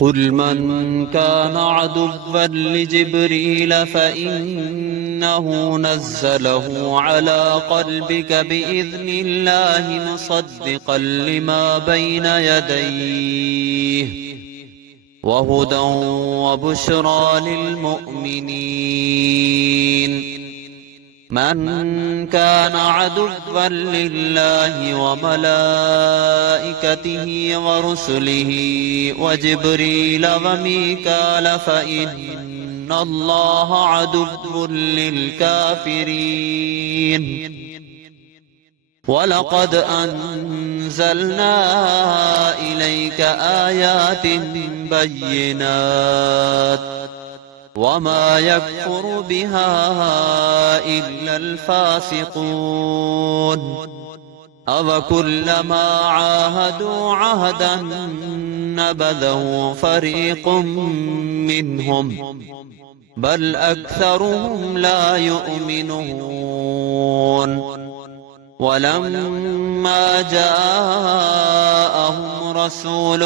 قل من كان عدوا لجبريل فإنه نزله على قلبك بإذن الله مصدقا لما بين يديه وهدى وبشرى للمؤمنين. من كان عدوا لله وملائكته ورسله وجبريل وميكال فإن الله عدو للكافرين. ولقد أنزلنا إليك آيات بينات وما يكفر بها إلا الفاسقون. أَوَكُلَّمَا عَاهَدُوا عَهْدًا نَبَذَهُ فَرِيقٌ مِّنْهُمْ بَلْ أَكْثَرُهُمْ لَا يُؤْمِنُونَ. ولما جاءهم رسول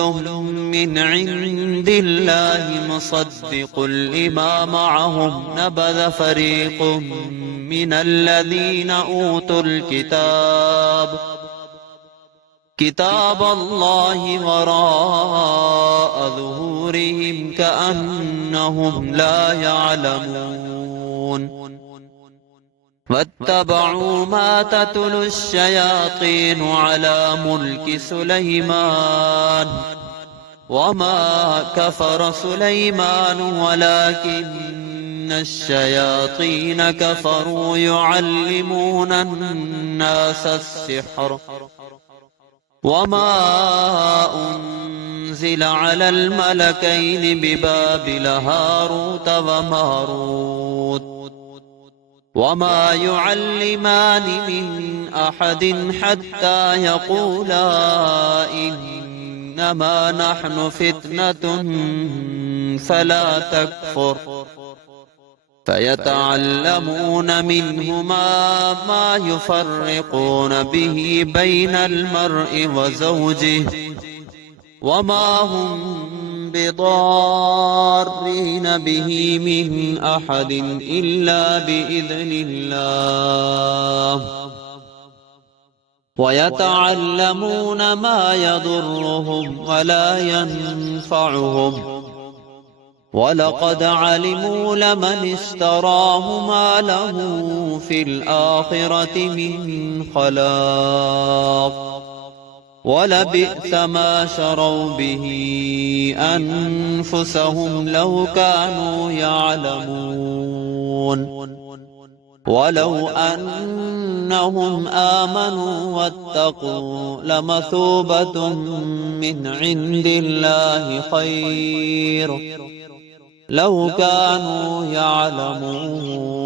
من عند الله مصدق لما معهم نبذ فريق من الذين أوتوا كتاب الله وراء ظهورهم كأنهم لا يعلمون. واتبعوا ما تتلو الشياطين على ملك سليمان وما كفر سليمان ولكن الشياطين كفروا يعلمون الناس السحر وما أنزل على الملكين ببابل هاروت وماروت وما يعلمان من أحد حتى يقولا إنما نحن فتنة فلا تكفر فيتعلمون منهما ما يفرقون به بين المرء وزوجه وما هم بضارين به من أحد إلا بإذن الله ويتعلمون ما يضرهم ولا ينفعهم ولقد علموا لمن اشتراه ما له في الآخرة من خلاق ولبئس ما شروا به أنفسهم لو كانوا يعلمون. ولو أنهم آمنوا واتقوا لمثوبة من عند الله خير لو كانوا يعلمون.